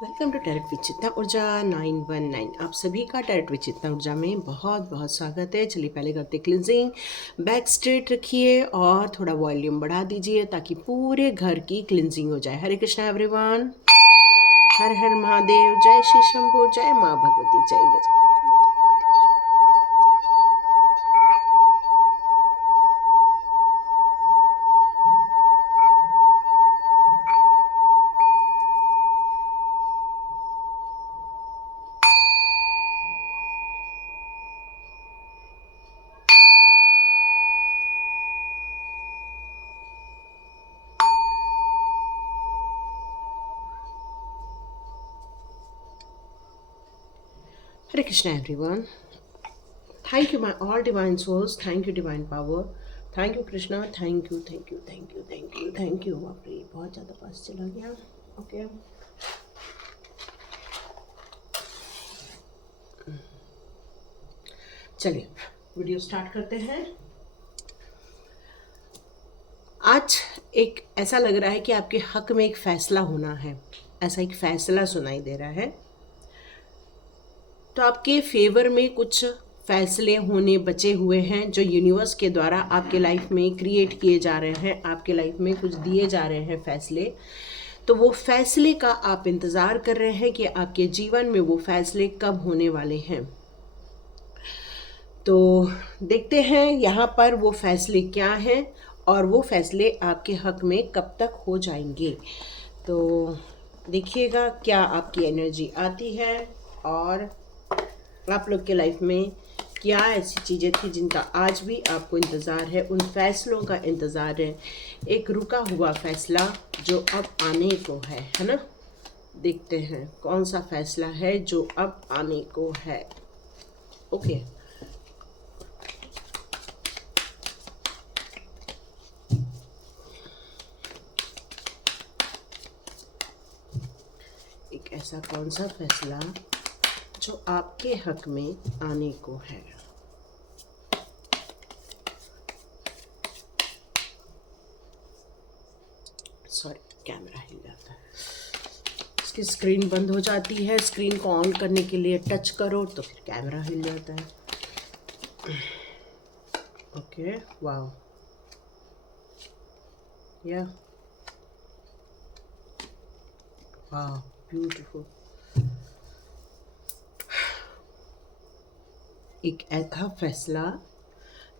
Welcome to tarot विचित्रा ऊर्जा 919। आप सभी का टैरेट विचित्रा ऊर्जा में बहुत बहुत स्वागत है। चलिए पहले करते क्लिनजिंग। बैक स्ट्रेट रखिए और थोड़ा वॉल्यूम बढ़ा दीजिए ताकि पूरे घर की क्लिनजिंग हो जाए। हरे कृष्णा एवरीवन। हर हर महादेव। जय श्री शंभू। जय माँ भगवती। जय गज। Hare Krishna everyone. Thank you my all divine souls. Thank you divine power. Thank you Krishna. Thank you thank you thank you thank you thank you. बाप रे बहुत ज़्यादा पास चला गया। ओके चलिए वीडियो स्टार्ट करते हैं। आज एक ऐसा लग रहा है कि आपके हक में एक फैसला होना है। ऐसा एक फैसला सुनाई दे रहा है। तो आपके फेवर में कुछ फैसले होने बचे हुए हैं जो यूनिवर्स के द्वारा आपके लाइफ में क्रिएट किए जा रहे हैं। आपके लाइफ में कुछ दिए जा रहे हैं फैसले। तो वो फैसले का आप इंतज़ार कर रहे हैं कि आपके जीवन में वो फैसले कब होने वाले हैं। तो देखते हैं यहाँ पर वो फैसले क्या हैं और वो फैसले आपके हक में कब तक हो जाएंगे। तो देखिएगा क्या आपकी एनर्जी आती है और आप लोग के लाइफ में क्या ऐसी चीज़ें थी जिनका आज भी आपको इंतज़ार है। उन फैसलों का इंतज़ार है। एक रुका हुआ फैसला जो अब आने को है ना। देखते हैं कौन सा फैसला है जो अब आने को है। ओके एक ऐसा कौन सा फैसला जो आपके हक में आने को है। सॉरी कैमरा हिल जाता है। इसकी स्क्रीन बंद हो जाती है। स्क्रीन को ऑन करने के लिए टच करो तो फिर कैमरा हिल जाता है। ओके वाओ या वाओ ब्यूटीफुल। एक ऐसा फैसला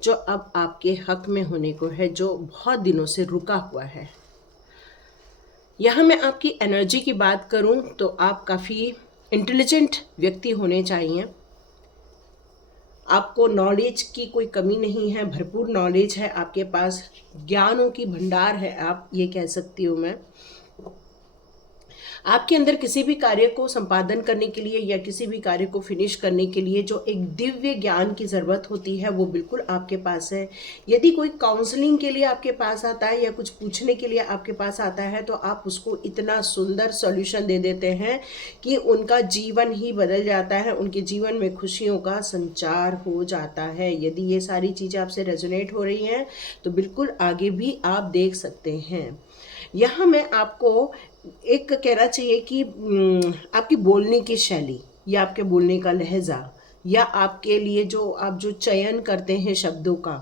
जो अब आपके हक में होने को है जो बहुत दिनों से रुका हुआ है। यहाँ मैं आपकी एनर्जी की बात करूँ तो आप काफ़ी इंटेलिजेंट व्यक्ति होने चाहिए। आपको नॉलेज की कोई कमी नहीं है। भरपूर नॉलेज है आपके पास। ज्ञानों की भंडार है आप ये कह सकती हूँ मैं। आपके अंदर किसी भी कार्य को संपादन करने के लिए या किसी भी कार्य को फिनिश करने के लिए जो एक दिव्य ज्ञान की ज़रूरत होती है वो बिल्कुल आपके पास है। यदि कोई काउंसलिंग के लिए आपके पास आता है या कुछ पूछने के लिए आपके पास आता है तो आप उसको इतना सुंदर सॉल्यूशन दे देते हैं कि उनका जीवन ही बदल जाता है। उनके जीवन में खुशियों का संचार हो जाता है। यदि ये सारी चीज़ें आपसे रेजोनेट हो रही हैं तो बिल्कुल आगे भी आप देख सकते हैं। यहाँ मैं आपको एक कहना चाहिए कि आपकी बोलने की शैली या आपके बोलने का लहजा या आपके लिए जो आप जो चयन करते हैं शब्दों का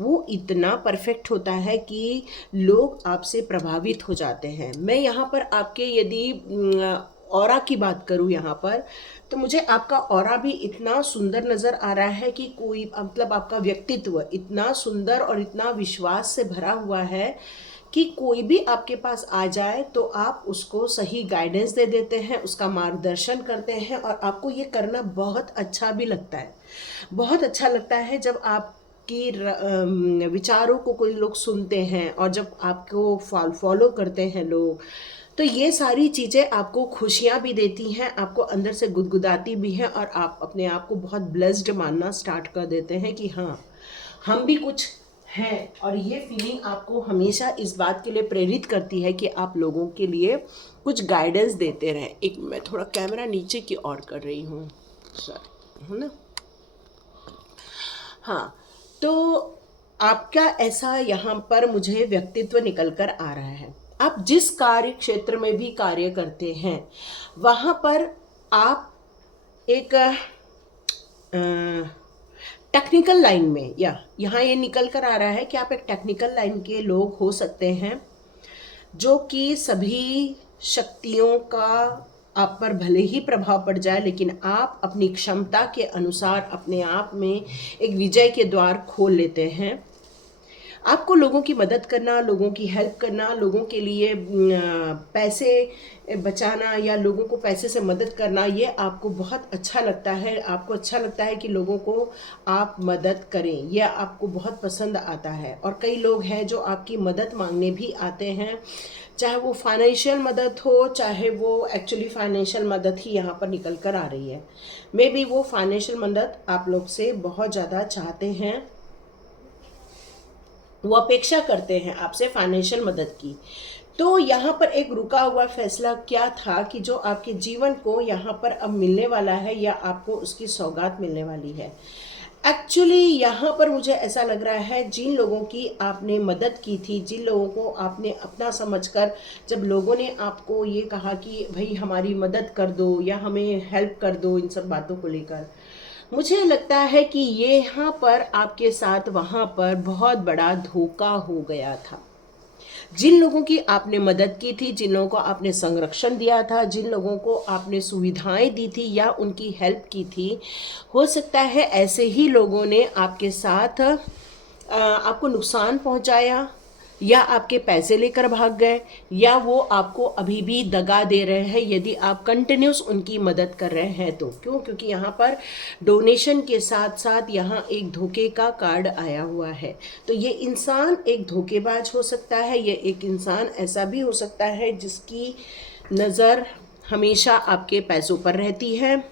वो इतना परफेक्ट होता है कि लोग आपसे प्रभावित हो जाते हैं। मैं यहाँ पर आपके यदि ऑरा की बात करूँ यहाँ पर तो मुझे आपका ऑरा भी इतना सुंदर नज़र आ रहा है कि कोई मतलब आपका व्यक्तित्व इतना सुंदर और इतना विश्वास से भरा हुआ है कि कोई भी आपके पास आ जाए तो आप उसको सही गाइडेंस दे देते हैं, उसका मार्गदर्शन करते हैं और आपको ये करना बहुत अच्छा भी लगता है। बहुत अच्छा लगता है जब आप कि विचारों को कोई लोग सुनते हैं और जब आपको फॉलो करते हैं लोग तो ये सारी चीज़ें आपको खुशियाँ भी देती हैं, आपको अंदर से गुदगुदाती भी हैं और आप अपने आप को बहुत ब्लेस्ड मानना स्टार्ट कर देते हैं कि हाँ हम भी कुछ हैं। और ये फीलिंग आपको हमेशा इस बात के लिए प्रेरित करती है कि आप लोगों के लिए कुछ गाइडेंस देते रहें। एक मैं थोड़ा कैमरा नीचे की ओर कर रही हूँ सर, है ना। हाँ तो आपका ऐसा यहाँ पर मुझे व्यक्तित्व निकल कर आ रहा है। आप जिस कार्य क्षेत्र में भी कार्य करते हैं वहाँ पर आप एक टेक्निकल लाइन में, या यहाँ ये निकल कर आ रहा है कि आप एक टेक्निकल लाइन के लोग हो सकते हैं, जो कि सभी शक्तियों का आप पर भले ही प्रभाव पड़ जाए, लेकिन आप अपनी क्षमता के अनुसार अपने आप में एक विजय के द्वार खोल लेते हैं। आपको लोगों की मदद करना, लोगों की हेल्प करना, लोगों के लिए पैसे बचाना या लोगों को पैसे से मदद करना, ये आपको बहुत अच्छा लगता है। आपको अच्छा लगता है कि लोगों को आप मदद करें, यह आपको बहुत पसंद आता है। और कई लोग हैं जो आपकी मदद मांगने भी आते हैं, चाहे वो फाइनेंशियल मदद हो, चाहे वो एक्चुअली फाइनेंशियल मदद ही यहाँ पर निकल कर आ रही है। मे बी वो फाइनेंशियल मदद आप लोग से बहुत ज़्यादा चाहते हैं, वो अपेक्षा करते हैं आपसे फाइनेंशियल मदद की। तो यहाँ पर एक रुका हुआ फैसला क्या था कि जो आपके जीवन को यहाँ पर अब मिलने वाला है, या आपको उसकी सौगात मिलने वाली है। एक्चुअली यहाँ पर मुझे ऐसा लग रहा है, जिन लोगों की आपने मदद की थी, जिन लोगों को आपने अपना समझकर, जब लोगों ने आपको ये कहा कि भाई हमारी मदद कर दो या हमें हेल्प कर दो, इन सब बातों को लेकर मुझे लगता है कि ये यहाँ पर आपके साथ वहाँ पर बहुत बड़ा धोखा हो गया था। जिन लोगों की आपने मदद की थी, जिन लोगों को आपने संरक्षण दिया था, जिन लोगों को आपने सुविधाएं दी थी या उनकी हेल्प की थी, हो सकता है ऐसे ही लोगों ने आपके साथ आपको नुकसान पहुंचाया, या आपके पैसे लेकर भाग गए, या वो आपको अभी भी दगा दे रहे हैं यदि आप कंटिन्यूस उनकी मदद कर रहे हैं तो। क्यों? क्योंकि यहाँ पर डोनेशन के साथ साथ यहाँ एक धोखे का कार्ड आया हुआ है। तो ये इंसान एक धोखेबाज हो सकता है, ये एक इंसान ऐसा भी हो सकता है जिसकी नज़र हमेशा आपके पैसों पर रहती है,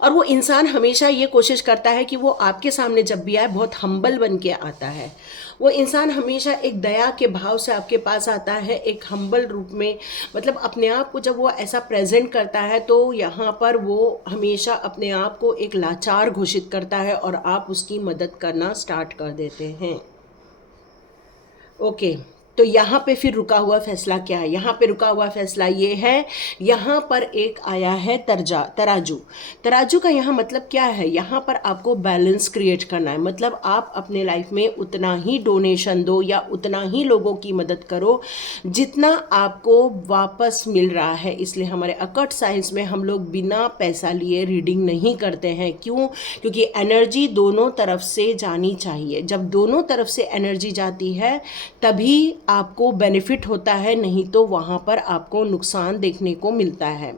और वो इंसान हमेशा ये कोशिश करता है कि वो आपके सामने जब भी आए बहुत हम्बल बन के आता है। वो इंसान हमेशा एक दया के भाव से आपके पास आता है, एक हम्बल रूप में, मतलब अपने आप को जब वो ऐसा प्रेजेंट करता है तो यहाँ पर वो हमेशा अपने आप को एक लाचार घोषित करता है और आप उसकी मदद करना स्टार्ट कर देते हैं। ओके, तो यहाँ पे फिर रुका हुआ फैसला क्या है? यहाँ पे रुका हुआ फैसला ये है, यहाँ पर एक आया है तराजू। तराजू का यहाँ मतलब क्या है? यहाँ पर आपको बैलेंस क्रिएट करना है। मतलब आप अपने लाइफ में उतना ही डोनेशन दो या उतना ही लोगों की मदद करो जितना आपको वापस मिल रहा है। इसलिए हमारे अकट साइंस में हम लोग बिना पैसा लिए रीडिंग नहीं करते हैं। क्यों? क्योंकि एनर्जी दोनों तरफ से जानी चाहिए। जब दोनों तरफ से एनर्जी जाती है तभी आपको बेनिफिट होता है, नहीं तो वहाँ पर आपको नुकसान देखने को मिलता है।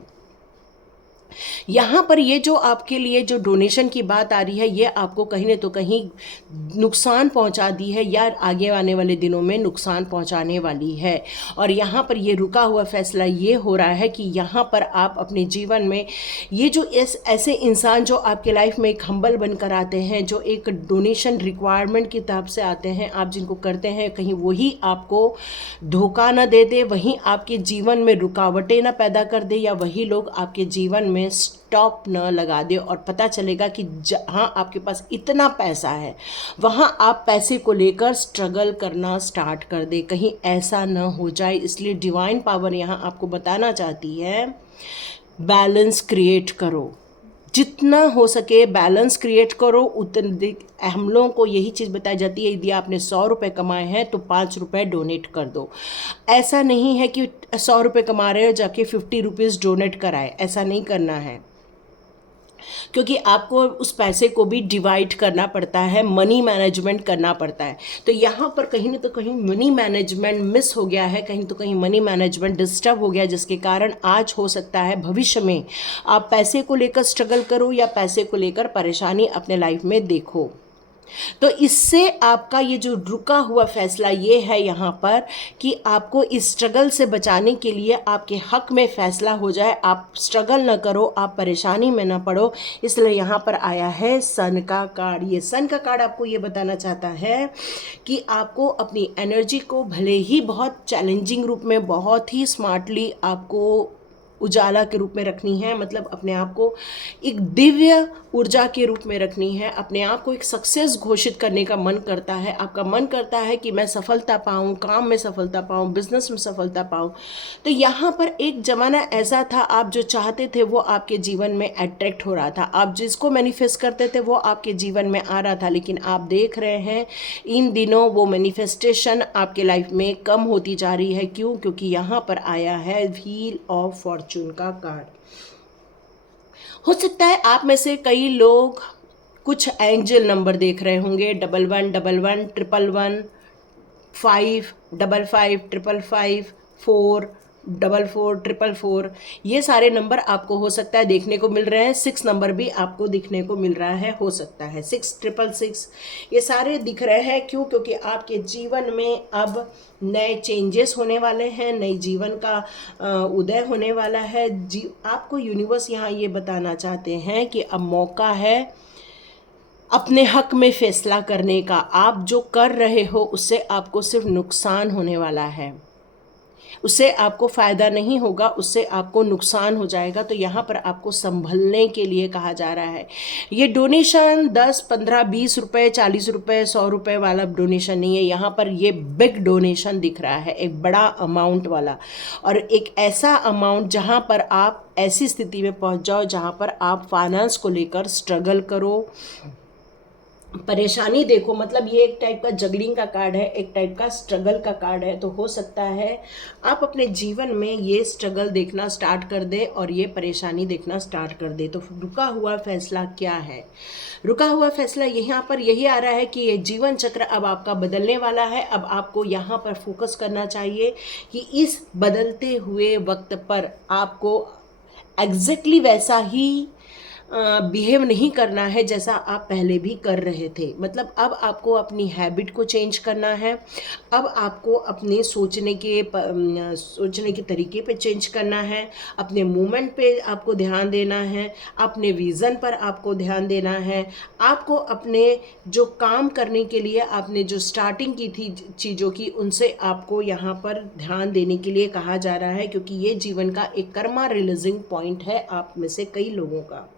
यहाँ पर ये जो आपके लिए जो डोनेशन की बात आ रही है, ये आपको कहीं न तो कहीं नुकसान पहुँचा दी है या आगे आने वाले दिनों में नुकसान पहुँचाने वाली है। और यहाँ पर ये रुका हुआ फैसला ये हो रहा है कि यहाँ पर आप अपने जीवन में ये जो ऐसे इंसान जो आपके लाइफ में एक हम्बल बनकर आते हैं, जो एक डोनेशन रिक्वायरमेंट की तरफ से आते हैं, आप जिनको करते हैं, कहीं वही आपको धोखा न दे दे, वहीं आपके जीवन में रुकावटें न पैदा कर दे, या वही लोग आपके जीवन में स्टॉप न लगा दे और पता चलेगा कि जहाँ आपके पास इतना पैसा है वहाँ आप पैसे को लेकर स्ट्रगल करना स्टार्ट कर दे। कहीं ऐसा न हो जाए, इसलिए डिवाइन पावर यहाँ आपको बताना चाहती है, बैलेंस क्रिएट करो, जितना हो सके बैलेंस क्रिएट करो। उतने हम लोगों को यही चीज़ बताई जाती है, यदि आपने 100 रुपये कमाए हैं तो 5 रुपये डोनेट कर दो। ऐसा नहीं है कि 100 रुपये कमा रहे हो जाके 50 रुपीज़ डोनेट कराए, ऐसा नहीं करना है, क्योंकि आपको उस पैसे को भी डिवाइड करना पड़ता है, मनी मैनेजमेंट करना पड़ता है। तो यहाँ पर कहीं न तो कहीं मनी मैनेजमेंट मिस हो गया है, कहीं तो कहीं मनी मैनेजमेंट डिस्टर्ब हो गया, जिसके कारण आज हो सकता है भविष्य में आप पैसे को लेकर स्ट्रगल करो या पैसे को लेकर परेशानी अपने लाइफ में देखो। तो इससे आपका ये जो रुका हुआ फैसला ये है यहाँ पर कि आपको इस स्ट्रगल से बचाने के लिए आपके हक में फैसला हो जाए, आप स्ट्रगल न करो, आप परेशानी में न पड़ो। इसलिए यहाँ पर आया है सन का कार्ड। ये सन का कार्ड आपको ये बताना चाहता है कि आपको अपनी एनर्जी को भले ही बहुत चैलेंजिंग रूप में बहुत ही स्मार्टली आपको उजाला के रूप में रखनी है, मतलब अपने आप को एक दिव्य ऊर्जा के रूप में रखनी है। अपने आप को एक सक्सेस घोषित करने का मन करता है, आपका मन करता है कि मैं सफलता पाऊँ, काम में सफलता पाऊँ, बिजनेस में सफलता पाऊँ। तो यहाँ पर एक ज़माना ऐसा था, आप जो चाहते थे वो आपके जीवन में अट्रैक्ट हो रहा था, आप जिसको मैनिफेस्ट करते थे वो आपके जीवन में आ रहा था। लेकिन आप देख रहे हैं इन दिनों वो मैनिफेस्टेशन आपके लाइफ में कम होती जा रही है। क्यों? क्योंकि यहाँ पर आया है व्हील ऑफ फॉर्चून का कार्ड। हो सकता है आप में से कई लोग कुछ एंजल नंबर देख रहे होंगे, 11 11 111 5 55 555 4 44 444। ये सारे नंबर आपको हो सकता है देखने को मिल रहे हैं। 6 नंबर भी आपको दिखने को मिल रहा है, हो सकता है 6 6 ये सारे दिख रहे हैं। क्यों? क्योंकि आपके जीवन में अब नए चेंजेस होने वाले हैं, नई जीवन का उदय होने वाला है। आपको यूनिवर्स यहाँ ये बताना चाहते हैं कि अब मौका है अपने हक में फैसला करने का। आप जो कर रहे हो उससे आपको सिर्फ नुकसान होने वाला है, उससे आपको फ़ायदा नहीं होगा, उससे आपको नुकसान हो जाएगा। तो यहाँ पर आपको संभलने के लिए कहा जा रहा है। ये डोनेशन 10 15 20 रुपये 40 रुपये 100 रुपये वाला डोनेशन नहीं है, यहाँ पर ये बिग डोनेशन दिख रहा है, एक बड़ा अमाउंट वाला, और एक ऐसा अमाउंट जहाँ पर आप ऐसी स्थिति में पहुँच जाओ जहाँ पर आप फाइनेंस को लेकर स्ट्रगल करो, परेशानी देखो। मतलब ये एक टाइप का जगलिंग का कार्ड है, एक टाइप का स्ट्रगल का कार्ड है। तो हो सकता है आप अपने जीवन में ये स्ट्रगल देखना स्टार्ट कर दे और ये परेशानी देखना स्टार्ट कर दे। तो रुका हुआ फैसला क्या है? रुका हुआ फैसला यहाँ पर यही आ रहा है कि ये जीवन चक्र अब आपका बदलने वाला है। अब आपको यहाँ पर फोकस करना चाहिए कि इस बदलते हुए वक्त पर आपको एग्जैक्टली वैसा ही बिहेव नहीं करना है जैसा आप पहले भी कर रहे थे। मतलब अब आपको अपनी हैबिट को चेंज करना है, अब आपको अपने सोचने के तरीके पे चेंज करना है, अपने मूवमेंट पे आपको ध्यान देना है, अपने विज़न पर आपको ध्यान देना है। आपको अपने जो काम करने के लिए आपने जो स्टार्टिंग की थी चीज़ों की, उनसे आपको यहाँ पर ध्यान देने के लिए कहा जा रहा है, क्योंकि ये जीवन का एक कर्मा रिलीजिंग पॉइंट है आप में से कई लोगों का।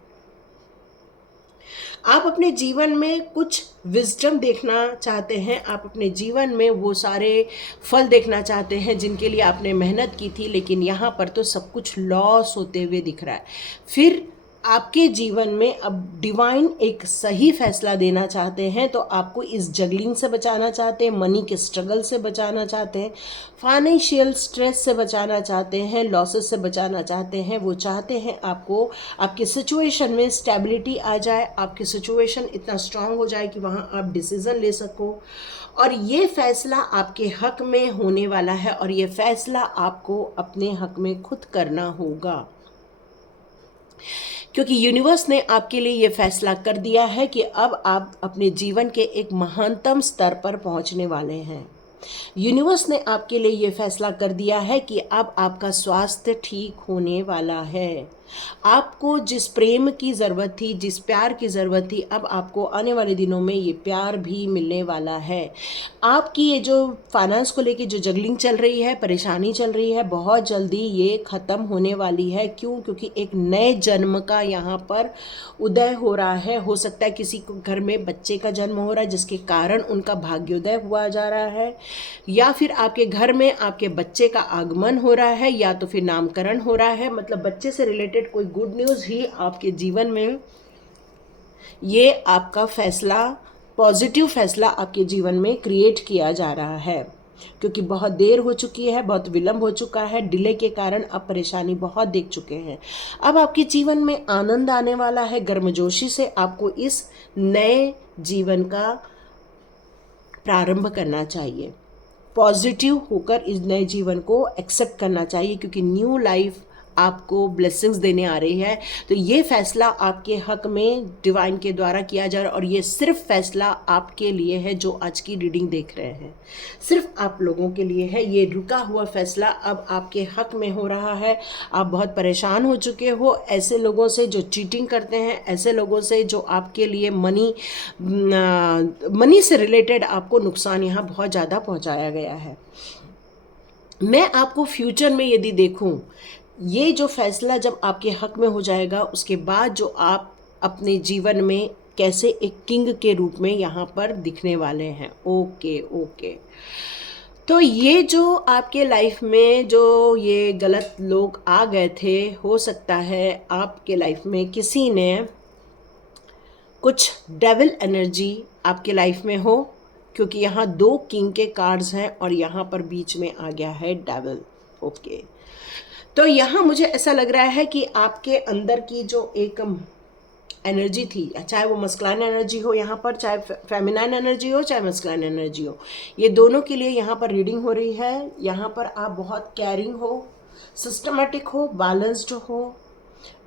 आप अपने जीवन में कुछ विजडम देखना चाहते हैं, आप अपने जीवन में वो सारे फल देखना चाहते हैं जिनके लिए आपने मेहनत की थी, लेकिन यहाँ पर तो सब कुछ लॉस होते हुए दिख रहा है। फिर आपके जीवन में अब डिवाइन एक सही फैसला देना चाहते हैं, तो आपको इस जगलिंग से बचाना चाहते हैं, मनी के स्ट्रगल से बचाना चाहते हैं, फाइनेंशियल स्ट्रेस से बचाना चाहते हैं, लॉसेस से बचाना चाहते हैं। वो चाहते हैं आपको आपकी सिचुएशन में स्टेबिलिटी आ जाए, आपकी सिचुएशन इतना स्ट्रांग हो जाए कि वहाँ आप डिसीज़न ले सको। और ये फैसला आपके हक में होने वाला है, और ये फैसला आपको अपने हक में खुद करना होगा, क्योंकि यूनिवर्स ने आपके लिए ये फैसला कर दिया है कि अब आप अपने जीवन के एक महानतम स्तर पर पहुंचने वाले हैं। यूनिवर्स ने आपके लिए ये फैसला कर दिया है कि अब आपका स्वास्थ्य ठीक होने वाला है। आपको जिस प्रेम की ज़रूरत थी, जिस प्यार की ज़रूरत थी, अब आपको आने वाले दिनों में ये प्यार भी मिलने वाला है। आपकी ये जो फाइनेंस को लेके जो जगलिंग चल रही है, परेशानी चल रही है, बहुत जल्दी ये ख़त्म होने वाली है। क्यों? क्योंकि एक नए जन्म का यहाँ पर उदय हो रहा है। हो सकता है किसी को घर में बच्चे का जन्म हो रहा है जिसके कारण उनका भाग्योदय हुआ जा रहा है, या फिर आपके घर में आपके बच्चे का आगमन हो रहा है, या तो फिर नामकरण हो रहा है। मतलब बच्चे से रिलेटेड कोई गुड न्यूज़ ही आपके जीवन में, ये आपका फैसला, पॉजिटिव फैसला आपके जीवन में क्रिएट किया जा रहा है। क्योंकि बहुत देर हो चुकी है, बहुत विलंब हो चुका है, डिले के कारण आप परेशानी बहुत देख चुके हैं। अब आपके जीवन में आनंद आने वाला है, गर्मजोशी से आपको इस नए जीवन का प्रारंभ करना चाहिए। पॉजिटिव होकर इस नए जीवन को एक्सेप्ट करना चाहिए, क्योंकि न्यू लाइफ आपको ब्लेसिंग्स देने आ रही है। तो ये फैसला आपके हक में डिवाइन के द्वारा किया जा रहा है, और ये सिर्फ फैसला आपके लिए है जो आज की रीडिंग देख रहे हैं, सिर्फ आप लोगों के लिए है। ये रुका हुआ फैसला अब आपके हक में हो रहा है। आप बहुत परेशान हो चुके हो ऐसे लोगों से जो चीटिंग करते हैं, ऐसे लोगों से जो आपके लिए मनी से रिलेटेड आपको नुकसान यहाँ बहुत ज़्यादा पहुँचाया गया है। मैं आपको फ्यूचर में यदि देखूं ये जो फैसला जब आपके हक में हो जाएगा, उसके बाद जो आप अपने जीवन में कैसे एक किंग के रूप में यहाँ पर दिखने वाले हैं। Okay okay. तो ये जो आपके लाइफ में जो ये गलत लोग आ गए थे, हो सकता है आपके लाइफ में किसी ने कुछ डेविल एनर्जी आपके लाइफ में हो, क्योंकि यहाँ 2 किंग के कार्ड्स हैं और यहाँ पर बीच में आ गया है डेविल। ओके। तो यहाँ मुझे ऐसा लग रहा है कि आपके अंदर की जो एक एनर्जी थी, चाहे वो मस्कुलाइन एनर्जी हो यहाँ पर, चाहे फेमिनाइन एनर्जी हो, चाहे मस्कुलाइन एनर्जी हो, ये दोनों के लिए यहाँ पर रीडिंग हो रही है। यहाँ पर आप बहुत केयरिंग हो, सिस्टमेटिक हो, बैलेंस्ड हो,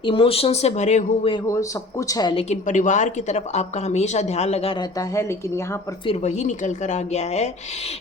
इमोशन से भरे हुए हो, सब कुछ है, लेकिन परिवार की तरफ आपका हमेशा ध्यान लगा रहता है। लेकिन यहाँ पर फिर वही निकल कर आ गया है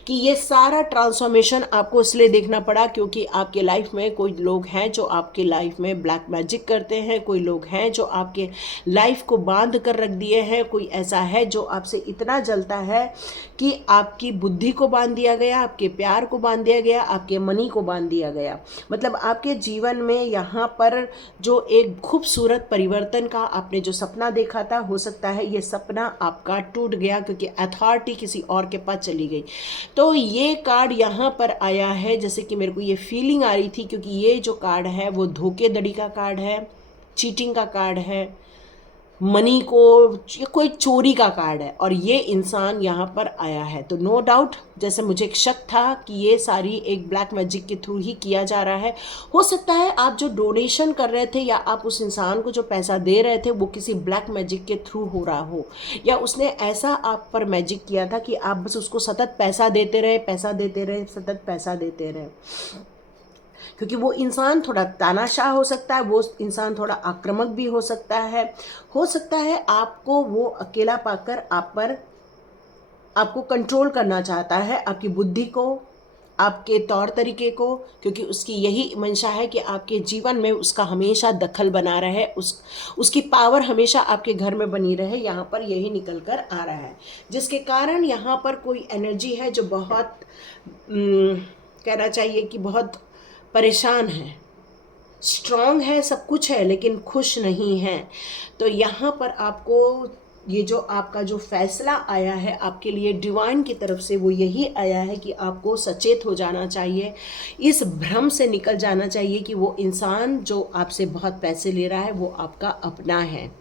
कि ये सारा ट्रांसफॉर्मेशन आपको इसलिए देखना पड़ा क्योंकि आपके लाइफ में कोई लोग हैं जो आपके लाइफ में ब्लैक मैजिक करते हैं, कोई लोग हैं जो आपके लाइफ को बांध कर रख दिए हैं, कोई ऐसा है जो आपसे इतना जलता है कि आपकी बुद्धि को बांध दिया गया, आपके प्यार को बांध दिया गया, आपके मनी को बांध दिया गया। मतलब आपके जीवन में यहाँ पर जो एक खूबसूरत परिवर्तन का आपने जो सपना देखा था, हो सकता है ये सपना आपका टूट गया क्योंकि अथॉरिटी किसी और के पास चली गई। तो ये कार्ड यहाँ पर आया है, जैसे कि मेरे को ये फीलिंग आ रही थी, क्योंकि ये जो कार्ड है वो धोखेधड़ी का कार्ड है, चीटिंग का कार्ड है, मनी को कोई चोरी का कार्ड है, और ये इंसान यहाँ पर आया है। तो नो डाउट, जैसे मुझे एक शक था कि ये सारी एक ब्लैक मैजिक के थ्रू ही किया जा रहा है। हो सकता है आप जो डोनेशन कर रहे थे या आप उस इंसान को जो पैसा दे रहे थे वो किसी ब्लैक मैजिक के थ्रू हो रहा हो, या उसने ऐसा आप पर मैजिक किया था कि आप बस उसको सतत पैसा देते रहे, पैसा देते रहे, सतत पैसा देते रहे। क्योंकि वो इंसान थोड़ा तानाशाह हो सकता है, वो इंसान थोड़ा आक्रामक भी हो सकता है आपको वो अकेला पाकर आपको कंट्रोल करना चाहता है, आपकी बुद्धि को, आपके तौर तरीके को, क्योंकि उसकी यही मंशा है कि आपके जीवन में उसका हमेशा दखल बना रहे, उसकी पावर हमेशा आपके घर में बनी रहे। यहाँ पर यही निकल कर आ रहा है, जिसके कारण यहाँ पर कोई एनर्जी है जो बहुत कहना चाहिए कि बहुत परेशान है, स्ट्रॉन्ग है, सब कुछ है, लेकिन खुश नहीं है। तो यहाँ पर आपको ये जो आपका जो फैसला आया है आपके लिए डिवाइन की तरफ से, वो यही आया है कि आपको सचेत हो जाना चाहिए, इस भ्रम से निकल जाना चाहिए कि वो इंसान जो आपसे बहुत पैसे ले रहा है वो आपका अपना है।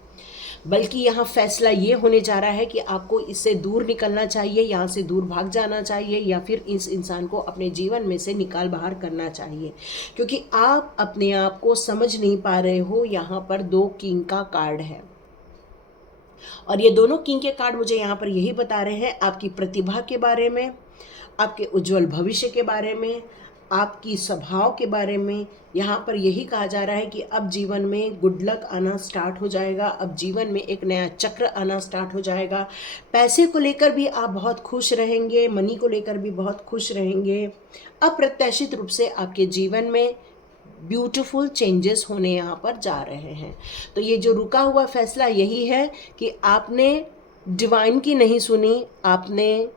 बल्कि यहाँ फैसला ये होने जा रहा है कि आपको इससे दूर निकलना चाहिए, यहाँ से दूर भाग जाना चाहिए, या फिर इस इंसान को अपने जीवन में से निकाल बाहर करना चाहिए, क्योंकि आप अपने आप को समझ नहीं पा रहे हो। यहाँ पर 2 किंग का कार्ड है, और ये दोनों किंग के कार्ड मुझे यहाँ पर यही बता रहे हैं आपकी प्रतिभा के बारे में, आपके उज्जवल भविष्य के बारे में, आपकी स्वभाव के बारे में। यहाँ पर यही कहा जा रहा है कि अब जीवन में गुड लक आना स्टार्ट हो जाएगा, अब जीवन में एक नया चक्र आना स्टार्ट हो जाएगा। पैसे को लेकर भी आप बहुत खुश रहेंगे, मनी को लेकर भी बहुत खुश रहेंगे। अप्रत्याशित रूप से आपके जीवन में ब्यूटीफुल चेंजेस होने यहाँ पर जा रहे हैं। तो ये जो रुका हुआ फैसला यही है कि आपने डिवाइन की नहीं सुनी, आपने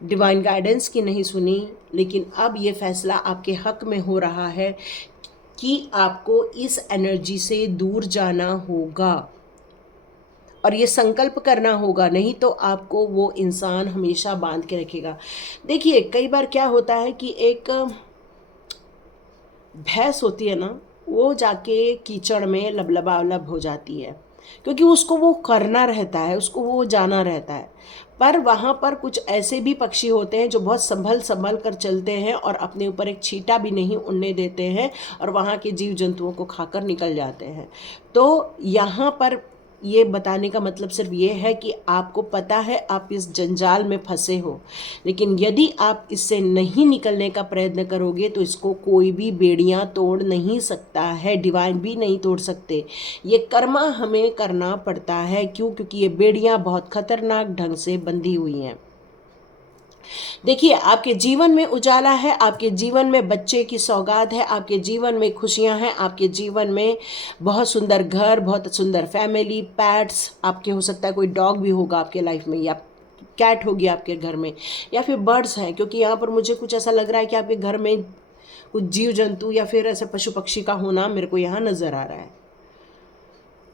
डिवाइन गाइडेंस की नहीं सुनी, लेकिन अब ये फैसला आपके हक में हो रहा है कि आपको इस एनर्जी से दूर जाना होगा और ये संकल्प करना होगा, नहीं तो आपको वो इंसान हमेशा बांध के रखेगा। देखिए, कई बार क्या होता है कि एक भैंस होती है ना, वो जाके कीचड़ में लबलबालब हो जाती है, क्योंकि उसको वो करना रहता है, उसको वो जाना रहता है। पर वहाँ पर कुछ ऐसे भी पक्षी होते हैं जो बहुत संभल संभल कर चलते हैं और अपने ऊपर एक छींटा भी नहीं उड़ने देते हैं, और वहाँ के जीव जंतुओं को खाकर निकल जाते हैं। तो यहाँ पर ये बताने का मतलब सिर्फ ये है कि आपको पता है आप इस जंजाल में फंसे हो, लेकिन यदि आप इससे नहीं निकलने का प्रयत्न करोगे तो इसको कोई भी बेड़ियां तोड़ नहीं सकता है, डिवाइन भी नहीं तोड़ सकते। ये कर्मा हमें करना पड़ता है। क्यों? क्योंकि ये बेड़ियां बहुत खतरनाक ढंग से बंधी हुई हैं। देखिए, आपके जीवन में उजाला है, आपके जीवन में बच्चे की सौगात है, आपके जीवन में खुशियां हैं, आपके जीवन में बहुत सुंदर घर, बहुत सुंदर फैमिली, पैट्स, आपके हो सकता है कोई डॉग भी होगा आपके लाइफ में, या कैट होगी आपके घर में, या फिर बर्ड्स हैं, क्योंकि यहाँ पर मुझे कुछ ऐसा लग रहा है कि आपके घर में कुछ जीव जंतु या फिर ऐसे पशु पक्षी का होना मेरे को यहाँ नज़र आ रहा है।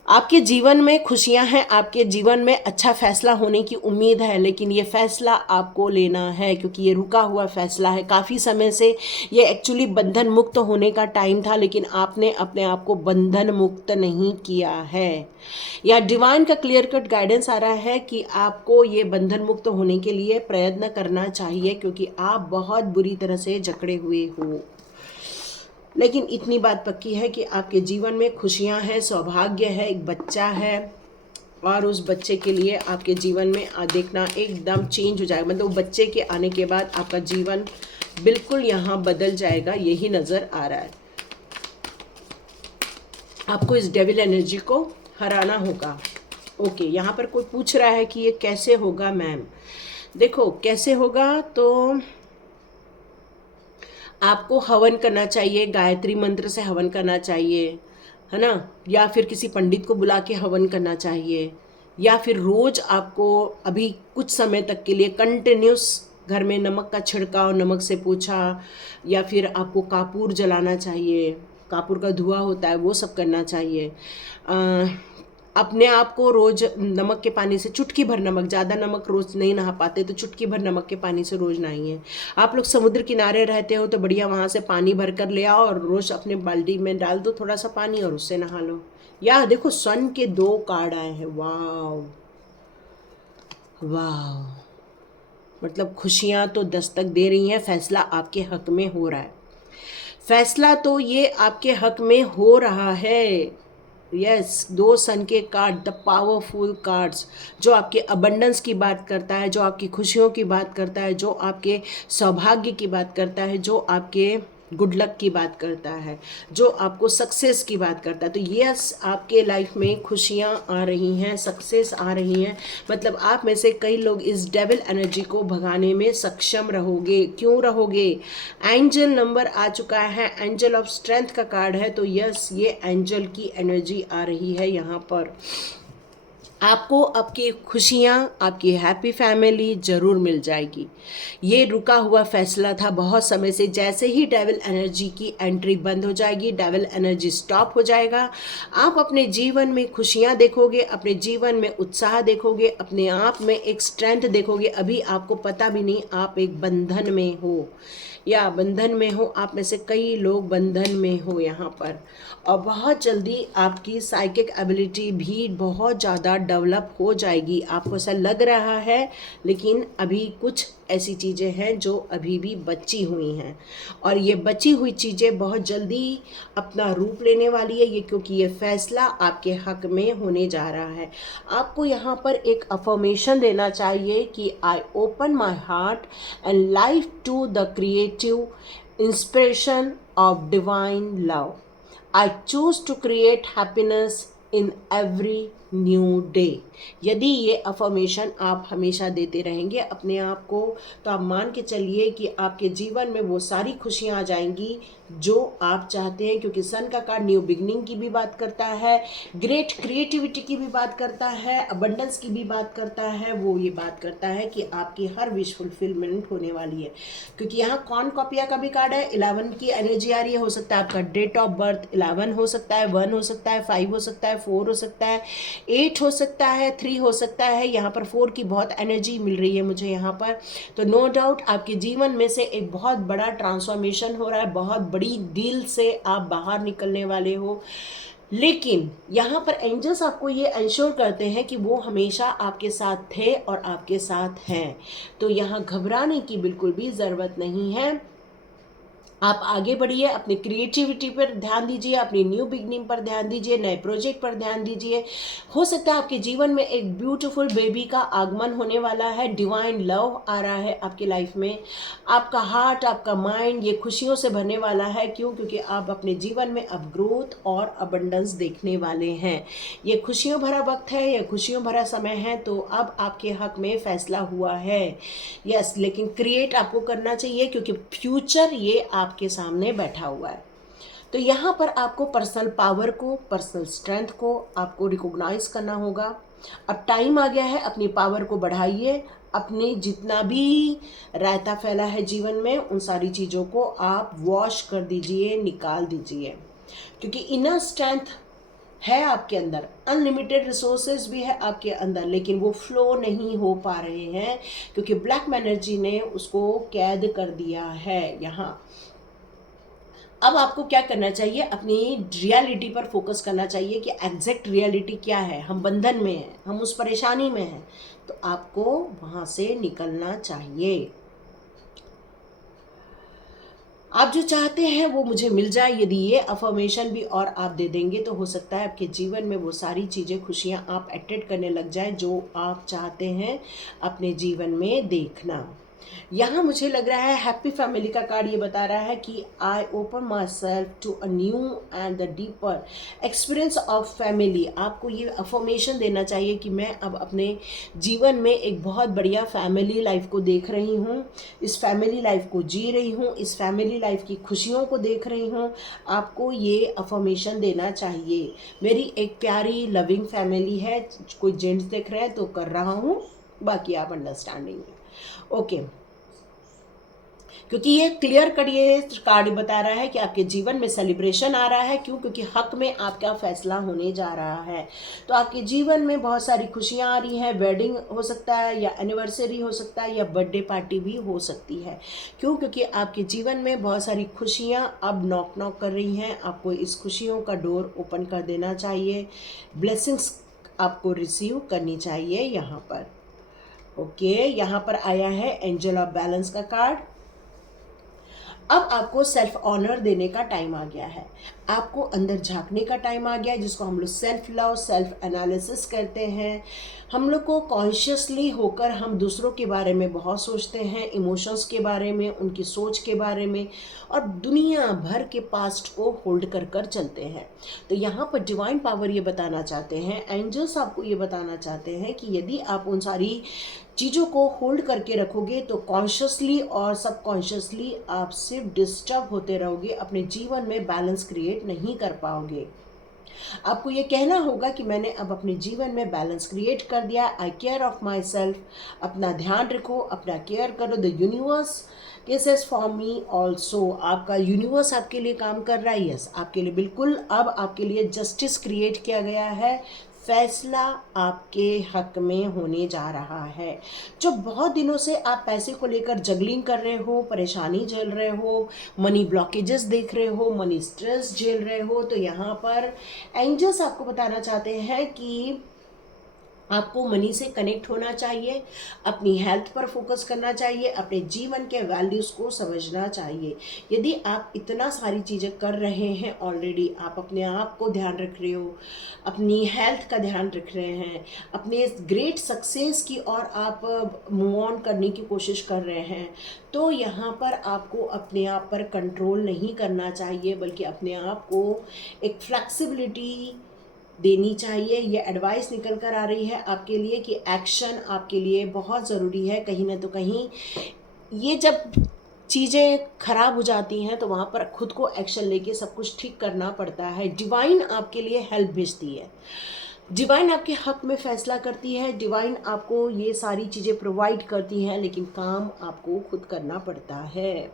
आपके जीवन में खुशियां हैं, आपके जीवन में अच्छा फैसला होने की उम्मीद है, लेकिन ये फैसला आपको लेना है क्योंकि ये रुका हुआ फैसला है। काफ़ी समय से ये एक्चुअली बंधन मुक्त होने का टाइम था, लेकिन आपने अपने आप को बंधन मुक्त नहीं किया है। या डिवाइन का क्लियर कट गाइडेंस आ रहा है कि आपको ये बंधन मुक्त होने के लिए प्रयत्न करना चाहिए, क्योंकि आप बहुत बुरी तरह से जकड़े हुए हो। लेकिन इतनी बात पक्की है कि आपके जीवन में खुशियां हैं, सौभाग्य है, एक बच्चा है, और उस बच्चे के लिए आपके जीवन में देखना एकदम चेंज हो जाएगा। मतलब बच्चे के आने के बाद आपका जीवन बिल्कुल यहाँ बदल जाएगा, यही नज़र आ रहा है। आपको इस डेविल एनर्जी को हराना होगा। ओके, यहाँ पर कोई पूछ रहा है कि ये कैसे होगा मैम। देखो कैसे होगा, तो आपको हवन करना चाहिए, गायत्री मंत्र से हवन करना चाहिए, है ना, या फिर किसी पंडित को बुला के हवन करना चाहिए, या फिर रोज़ आपको अभी कुछ समय तक के लिए कंटिन्यूस घर में नमक का छिड़काव, नमक से पोछा, या फिर आपको कापूर जलाना चाहिए, कापूर का धुआं होता है वो सब करना चाहिए। अपने आप को रोज़ नमक के पानी से, चुटकी भर नमक, ज़्यादा नमक रोज़ नहीं नहा पाते तो चुटकी भर नमक के पानी से रोज़ नहाइए। आप लोग समुद्र किनारे रहते हो तो बढ़िया वहाँ से पानी भर कर ले आओ और रोज़ अपने बाल्टी में डाल दो थोड़ा सा पानी और उससे नहा लो। या देखो सन के 2 कार्ड आए हैं, वाव वाव, मतलब खुशियाँ तो दस्तक दे रही हैं, फैसला आपके हक में हो रहा है। फैसला तो ये आपके हक में हो रहा है। यस, 2 सन के कार्ड, द पावरफुल कार्ड्स, जो आपके अबंडेंस की बात करता है, जो आपकी खुशियों की बात करता है, जो आपके सौभाग्य की बात करता है, जो आपके गुड लक की बात करता है, जो आपको सक्सेस की बात करता है। तो यस, आपके लाइफ में खुशियाँ आ रही हैं, सक्सेस आ रही हैं। मतलब आप में से कई लोग इस डेविल एनर्जी को भगाने में सक्षम रहोगे। क्यों रहोगे? एंजल नंबर आ चुका है, एंजल ऑफ स्ट्रेंथ का कार्ड है, तो यस, ये एंजल की एनर्जी आ रही है यहाँ पर। आपको आपकी खुशियाँ, आपकी हैप्पी फैमिली ज़रूर मिल जाएगी। ये रुका हुआ फैसला था बहुत समय से। जैसे ही डेविल एनर्जी की एंट्री बंद हो जाएगी, डेविल एनर्जी स्टॉप हो जाएगा, आप अपने जीवन में खुशियाँ देखोगे, अपने जीवन में उत्साह देखोगे, अपने आप में एक स्ट्रेंथ देखोगे। अभी आपको पता भी नहीं आप एक बंधन में हो या बंधन में हो। आप में से कई लोग बंधन में हो यहाँ पर, और बहुत जल्दी आपकी साइकिक एबिलिटी भी बहुत ज़्यादा डेवलप हो जाएगी। आपको ऐसा लग रहा है, लेकिन अभी कुछ ऐसी चीज़ें हैं जो अभी भी बची हुई हैं, और ये बची हुई चीज़ें बहुत जल्दी अपना रूप लेने वाली है ये, क्योंकि ये फैसला आपके हक में होने जा रहा है। आपको यहाँ पर एक अफर्मेशन देना चाहिए कि I open my heart and life to the creative inspiration of divine love. I choose to create happiness in every new day। यदि ये अफर्मेशन आप हमेशा देते रहेंगे अपने आप को, तो आप मान के चलिए कि आपके जीवन में वो सारी खुशियाँ आ जाएंगी जो आप चाहते हैं, क्योंकि सन का कार्ड न्यू बिगनिंग की भी बात करता है, ग्रेट क्रिएटिविटी की भी बात करता है, अबंडेंस की भी बात करता है। वो ये बात करता है कि आपकी हर विश फुलफिलमेंट होने वाली है, क्योंकि यहाँ कौन कॉपिया का भी कार्ड है, 11 की एनर्जी आ रही है। हो सकता है आपका डेट ऑफ बर्थ 11 हो सकता है, 1 हो सकता है, 5 हो सकता है, 4 हो सकता है, 8 हो सकता है, 3 हो सकता है। यहाँ पर 4 की बहुत एनर्जी मिल रही है मुझे यहाँ पर। तो नो डाउट आपके जीवन में से एक बहुत बड़ा ट्रांसफॉर्मेशन हो रहा है, बहुत बड़ी डील से आप बाहर निकलने वाले हो। लेकिन यहाँ पर एंजल्स आपको ये इंश्योर करते हैं कि वो हमेशा आपके साथ थे और आपके साथ हैं। तो यहाँ घबराने की बिल्कुल भी ज़रूरत नहीं है। आप आगे बढ़िए, अपनी क्रिएटिविटी पर ध्यान दीजिए, अपनी न्यू बिगनिंग पर ध्यान दीजिए, नए प्रोजेक्ट पर ध्यान दीजिए। हो सकता है आपके जीवन में एक ब्यूटीफुल बेबी का आगमन होने वाला है, डिवाइन लव आ रहा है आपकी लाइफ में। आपका हार्ट, आपका माइंड ये खुशियों से भरने वाला है। क्यों? क्योंकि आप अपने जीवन में अब ग्रोथ और अबंडेंस देखने वाले हैं। ये खुशियों भरा वक्त है, ये खुशियों भरा समय है, तो अब आपके हक में फैसला हुआ है। यस, लेकिन क्रिएट आपको करना चाहिए, क्योंकि फ्यूचर ये आपके सामने बैठा हुआ है। तो यहाँ पर आपको पर्सनल पावर को, पर्सनल स्ट्रेंथ को आपको रिकॉग्नाइज करना होगा। अब टाइम आ गया है, अपनी पावर को बढ़ाइए, अपने जितना भी रायता फैला है जीवन में, उन सारी चीज़ों को आप वॉश कर दीजिए, निकाल दीजिए, क्योंकि इनर स्ट्रेंथ है आपके अंदर, अनलिमिटेड रिसोर्सेज भी है आपके अंदर, लेकिन वो फ्लो नहीं हो पा रहे हैं क्योंकि ब्लैक एनर्जी ने उसको कैद कर दिया है यहाँ। अब आपको क्या करना चाहिए, अपनी रियलिटी पर फोकस करना चाहिए कि एग्जैक्ट रियलिटी क्या है। हम बंधन में हैं, हम उस परेशानी में हैं, तो आपको वहाँ से निकलना चाहिए। आप जो चाहते हैं वो मुझे मिल जाए, यदि ये अफर्मेशन भी और आप दे देंगे तो हो सकता है आपके जीवन में वो सारी चीज़ें, खुशियाँ आप अट्रैक्ट करने लग जाए जो आप चाहते हैं अपने जीवन में देखना। यहाँ मुझे लग रहा है हैप्पी फैमिली का कार्ड ये बता रहा है कि I open myself to a new and the deeper experience of family. आपको ये अफर्मेशन देना चाहिए कि मैं अब अपने जीवन में एक बहुत बढ़िया फैमिली लाइफ को देख रही हूँ, इस फैमिली लाइफ को जी रही हूँ, इस फैमिली लाइफ की खुशियों को देख रही हूँ। आपको ये अफर्मेशन देना चाहिए, मेरी एक प्यारी लविंग फैमिली है। कोई जेंट्स देख रहे हैं तो कर रहा हूँ, बाकी आप अंडरस्टैंडिंग है। ओके, क्योंकि ये क्लियर कट ये कार्ड बता रहा है कि आपके जीवन में सेलिब्रेशन आ रहा है। क्यों? क्योंकि हक में आपका फैसला होने जा रहा है। तो आपके जीवन में बहुत सारी खुशियां आ रही हैं। वेडिंग हो सकता है, या एनिवर्सरी हो सकता है, या बर्थडे पार्टी भी हो सकती है। क्यों? क्योंकि आपके जीवन में बहुत सारी खुशियां अब नॉक नॉक कर रही हैं। आपको इस खुशियों का डोर ओपन कर देना चाहिए, ब्लेसिंग्स आपको रिसीव करनी चाहिए यहाँ पर। ओके, यहाँ पर आया है एंजल ऑफ बैलेंस का कार्ड। अब आपको सेल्फ ऑनर देने का टाइम आ गया है, आपको अंदर झांकने का टाइम आ गया है, जिसको हम लोग सेल्फ लव, सेल्फ एनालिसिस करते हैं। हम लोग को कॉन्शियसली होकर हम दूसरों के बारे में बहुत सोचते हैं, इमोशंस के बारे में, उनकी सोच के बारे में, और दुनिया भर के पास्ट को होल्ड कर कर चलते हैं। तो यहाँ पर डिवाइन पावर ये बताना चाहते हैं, एंजल्स आपको ये बताना चाहते हैं कि यदि आप उन सारी चीज़ों को होल्ड करके रखोगे तो कॉन्शियसली और सबकॉन्शियसली आप सिर्फ डिस्टर्ब होते रहोगे, अपने जीवन में बैलेंस क्रिएट नहीं कर पाओगे। आपको ये कहना होगा कि मैंने अब अपने जीवन में बैलेंस क्रिएट कर दिया, आई केयर ऑफ माई सेल्फ। अपना ध्यान रखो, अपना केयर करो। The universe cases for me also. आपका यूनिवर्स आपके लिए काम कर रहा है। यस, आपके लिए बिल्कुल अब आपके लिए जस्टिस क्रिएट किया गया है। फैसला आपके हक में होने जा रहा है। जो बहुत दिनों से आप पैसे को लेकर जगलिंग कर रहे हो, परेशानी झेल रहे हो, मनी ब्लॉकेजेस देख रहे हो, मनी स्ट्रेस झेल रहे हो, तो यहाँ पर एंजल्स आपको बताना चाहते हैं कि आपको मनी से कनेक्ट होना चाहिए, अपनी हेल्थ पर फोकस करना चाहिए, अपने जीवन के वैल्यूज़ को समझना चाहिए। यदि आप इतना सारी चीज़ें कर रहे हैं ऑलरेडी, आप अपने आप को ध्यान रख रहे हो, अपनी हेल्थ का ध्यान रख रहे हैं, अपने ग्रेट सक्सेस की और आप मूव ऑन करने की कोशिश कर रहे हैं, तो यहाँ पर आपको अपने आप पर कंट्रोल नहीं करना चाहिए, बल्कि अपने आप को एक फ्लेक्सिबिलिटी देनी चाहिए। ये एडवाइस निकल कर आ रही है आपके लिए कि एक्शन आपके लिए बहुत ज़रूरी है। कहीं ना तो कहीं ये जब चीज़ें खराब हो जाती हैं तो वहाँ पर खुद को एक्शन लेके सब कुछ ठीक करना पड़ता है। डिवाइन आपके लिए हेल्प भेजती है, डिवाइन आपके हक में फैसला करती है, डिवाइन आपको ये सारी चीज़ें प्रोवाइड करती हैं, लेकिन काम आपको खुद करना पड़ता है।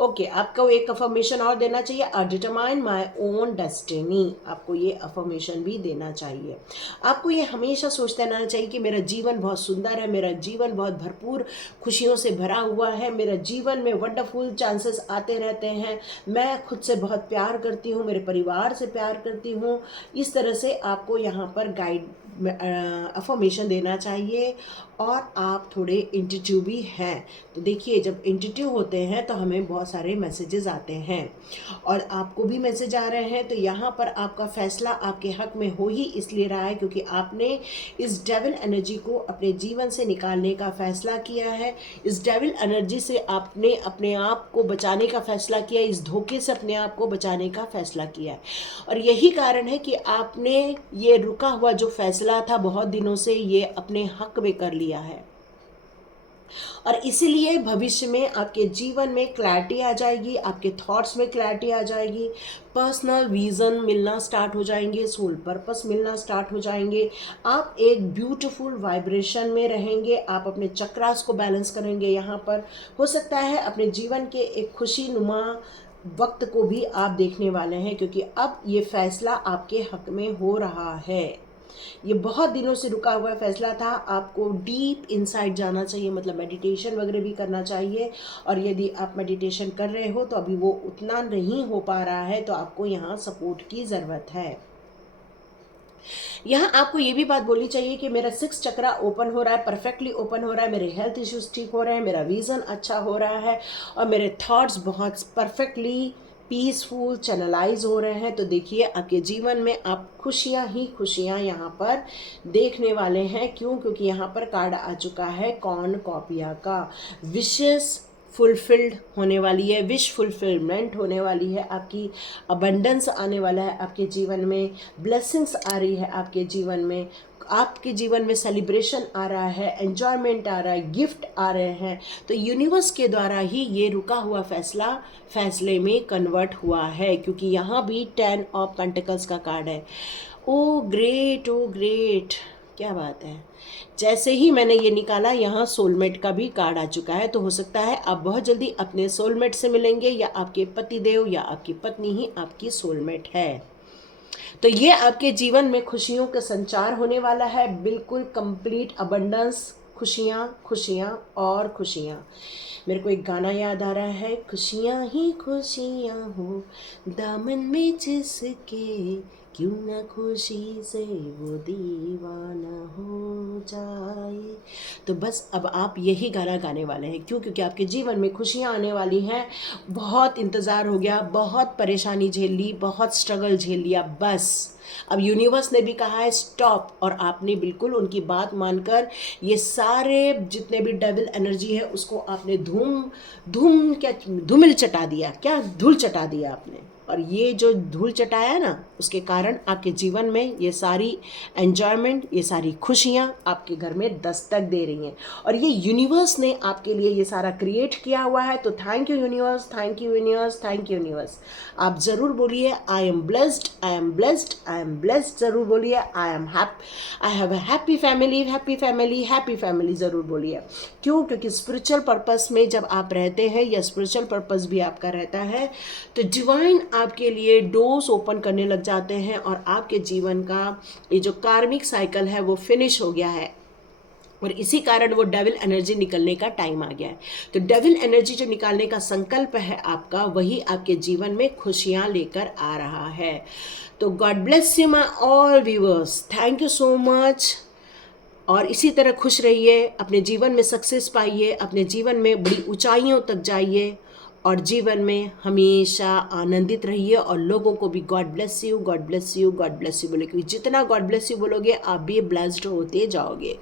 ओके, आपको एक अफर्मेशन और देना चाहिए, आई डिटरमाइन माई ओन डेस्टिनी। आपको ये अफर्मेशन भी देना चाहिए। आपको ये हमेशा सोचते रहना चाहिए कि मेरा जीवन बहुत सुंदर है, मेरा जीवन बहुत भरपूर खुशियों से भरा हुआ है, मेरा जीवन में वंडरफुल चांसेस आते रहते हैं, मैं खुद से बहुत प्यार करती हूँ, मेरे परिवार से प्यार करती हूँ। इस तरह से आपको यहाँ पर गाइड अफर्मेशन देना चाहिए। और आप थोड़े इंट्यूटिव भी हैं, तो देखिए जब इंट्यूटिव होते हैं तो हमें बहुत सारे मैसेजेस आते हैं, और आपको भी मैसेज आ रहे हैं। तो यहाँ पर आपका फैसला आपके हक में हो ही इसलिए रहा है क्योंकि आपने इस डेविल एनर्जी को अपने जीवन से निकालने का फैसला किया है। इस डेविल एनर्जी से आपने अपने आप को बचाने का फैसला किया, इस धोखे से अपने आप को बचाने का फैसला किया है। और यही कारण है कि आपने ये रुका हुआ जो फैसला था बहुत दिनों से, ये अपने हक में कर लिया है। और इसीलिए भविष्य में आपके जीवन में क्लैरिटी आ जाएगी, आपके थॉट्स में क्लैरिटी आ जाएगी, पर्सनल विजन मिलना स्टार्ट हो जाएंगे, सोल पर्पस मिलना स्टार्ट हो जाएंगे। आप एक ब्यूटीफुल वाइब्रेशन में रहेंगे, आप अपने चक्रास को बैलेंस करेंगे। यहाँ पर हो सकता है अपने जीवन के एक खुशी नुमा वक्त को भी आप देखने वाले हैं, क्योंकि अब ये फैसला आपके हक में हो रहा है। ये बहुत दिनों से रुका हुआ फैसला था, आपको डीप इनसाइड जाना चाहिए, मतलब मेडिटेशन वगैरह भी करना चाहिए। और यदि आप मेडिटेशन कर रहे हो तो अभी वो उतना नहीं हो पा रहा है, तो आपको यहाँ सपोर्ट की ज़रूरत है। यहाँ आपको ये भी बात बोलनी चाहिए कि मेरा 6 चक्रा ओपन हो रहा है, परफेक्टली ओपन हो रहा है, मेरे हेल्थ इश्यूज ठीक हो रहे हैं, मेरा विजन अच्छा हो रहा है और मेरे थॉट्स बहुत परफेक्टली पीसफुल चैनलाइज हो रहे हैं। तो देखिए आपके जीवन में आप खुशियाँ ही खुशियाँ यहाँ पर देखने वाले हैं। क्यों? क्योंकि यहाँ पर कार्ड आ चुका है कॉर्नकोपिया का। विशेष फुलफिल्ड होने वाली है, विश फुलफिलमेंट होने वाली है, आपकी अबंडेंस आने वाला है आपके जीवन में, ब्लेसिंग्स आ रही है आपके जीवन में, आपके जीवन में सेलिब्रेशन आ रहा है, एन्जॉयमेंट आ रहा है, गिफ्ट आ रहे हैं। तो यूनिवर्स के द्वारा ही ये रुका हुआ फैसला फैसले में कन्वर्ट हुआ है, क्योंकि यहाँ भी 10 ऑफ पेंटिकल्स का कार्ड है। ओ ग्रेट, ओ ग्रेट, क्या बात है। जैसे ही मैंने ये निकाला, यहाँ सोलमेट का भी कार्ड आ चुका है। तो हो सकता है आप बहुत जल्दी अपने सोलमेट से मिलेंगे, या आपके पतिदेव या आपकी पत्नी ही आपकी सोलमेट है। तो ये आपके जीवन में खुशियों का संचार होने वाला है, बिल्कुल कंप्लीट अबंडेंस, खुशियाँ खुशियाँ और खुशियाँ। मेरे को एक गाना याद आ रहा है, खुशियाँ ही खुशियाँ हो दामन में जिसके, क्यों ना खुशी से वो दीवाना हो जाए। तो बस अब आप यही गाना गाने वाले हैं। क्यों? क्योंकि आपके जीवन में खुशियाँ आने वाली हैं। बहुत इंतज़ार हो गया, बहुत परेशानी झेल ली, बहुत स्ट्रगल झेल लिया, बस अब यूनिवर्स ने भी कहा है स्टॉप, और आपने बिल्कुल उनकी बात मानकर ये सारे जितने भी डेविल एनर्जी है उसको आपने धूमिल चटा दिया, क्या धूल चटा दिया आपने। और ये जो धूल चटाया ना, उसके कारण आपके जीवन में ये सारी एन्जॉयमेंट, ये सारी खुशियाँ आपके घर में दस्तक दे रही हैं। और ये यूनिवर्स ने आपके लिए ये सारा क्रिएट किया हुआ है। तो thank you universe, thank you universe, thank you universe. आप ज़रूर बोलिए I am blessed, I am blessed, I am blessed. ज़रूर बोलिए I have a happy family, happy family, happy family. ज़रूर बोलिए। क्यों? क्योंकि स्पिरिचुअल पर्पस में जब आप रहते हैं, या स्पिरिचुअल पर्पस भी आपका रहता है, तो डिवाइन आपके लिए डोर्स ओपन करने लग जाते हैं, और आपके जीवन का ये जो कार्मिक साइकिल है वो फिनिश हो गया है। और इसी कारण वो डेविल एनर्जी निकलने का टाइम आ गया है। तो डेविल एनर्जी जो निकालने का संकल्प है आपका, वही आपके जीवन में खुशियाँ लेकर आ रहा है। तो God bless you my all viewers, thank you so much. और इसी तरह खुश रहिए, अपने जीवन में सक्सेस पाइए, अपने जीवन में बड़ी ऊंचाइयों तक जाइए, और जीवन में हमेशा आनंदित रहिए। और लोगों को भी God bless you, God bless you, God bless you बोले, क्योंकि जितना गॉड ब्लेस यू बोलोगे आप भी ब्लेस्ड होते जाओगे।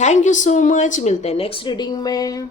Thank you so much. मिलते हैं नेक्स्ट रीडिंग में।